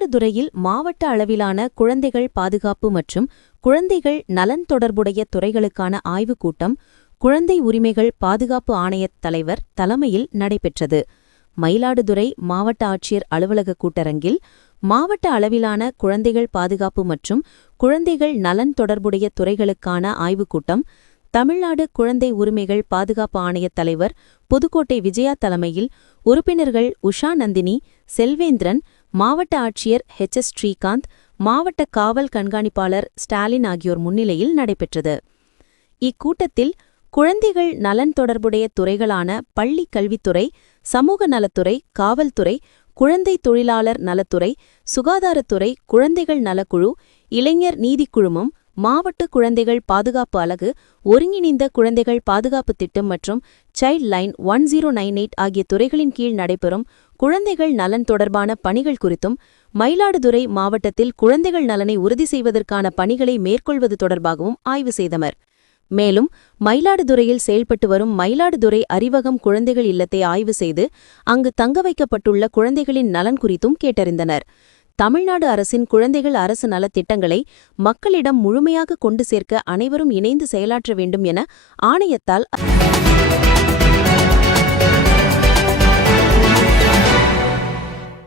மயிலாடுதுறையில் மாவட்ட அளவிலான குழந்தைகள் பாதுகாப்பு மற்றும் குழந்தைகள் நலன் தொடர்புடைய துறைகளுக்கான ஆய்வுக் கூட்டம் குழந்தை உரிமைகள் பாதுகாப்பு ஆணையத் தலைவர் தலைமையில் நடைபெற்றது. மயிலாடுதுறை மாவட்ட ஆட்சியர் அலுவலக கூட்டரங்கில் மாவட்ட அளவிலான குழந்தைகள் பாதுகாப்பு மற்றும் குழந்தைகள் நலன் தொடர்புடைய துறைகளுக்கான ஆய்வுக் கூட்டம் தமிழ்நாடு குழந்தை உரிமைகள் பாதுகாப்பு ஆணையத் தலைவர் புதுக்கோட்டை விஜயா தலைமையில் உறுப்பினர்கள் உஷா நந்தினி, செல்வேந்திரன், மாவட்ட ஆட்சியர் எஸ் ஸ்ரீகாந்த், மாவட்ட காவல் கண்காணிப்பாளர் ஸ்டாலின் ஆகியோர் முன்னிலையில் நடைபெற்றது. இக்கூட்டத்தில் குழந்தைகள் நலன் தொடர்புடைய துறைகளான பள்ளி கல்வித்துறை, சமூக நலத்துறை, காவல்துறை, குழந்தை தொழிலாளர் நலத்துறை, சுகாதாரத்துறை, குழந்தைகள் நலக்குழு, இளைஞர் நீதிக்குழுமம், மாவட்ட குழந்தைகள் பாதுகாப்பு அலகு, ஒருங்கிணைந்த குழந்தைகள் பாதுகாப்பு திட்டம் மற்றும் சைல்ட் லைன் 1098 ஆகிய துறைகளின் கீழ் நடைபெறும் குழந்தைகள் நலன் தொடர்பான பணிகள் குறித்தும், மயிலாடுதுறை மாவட்டத்தில் குழந்தைகள் நலனை உறுதி செய்வதற்கான பணிகளை மேற்கொள்வது தொடர்பாகவும் ஆய்வு செய்தனர். மேலும் மயிலாடுதுறையில் செயல்பட்டு வரும் மயிலாடுதுறை அறிவகம் குழந்தைகள் இல்லத்தை ஆய்வு செய்து அங்கு தங்க வைக்கப்பட்டுள்ள குழந்தைகளின் நலன் குறித்தும் கேட்டறிந்தனர். தமிழ்நாடு அரசின் குழந்தைகள் அரசு நலத்திட்டங்களை மக்களிடம் முழுமையாக கொண்டு சேர்க்க அனைவரும் இணைந்து செயலாற்ற வேண்டும் என ஆணையத்தால்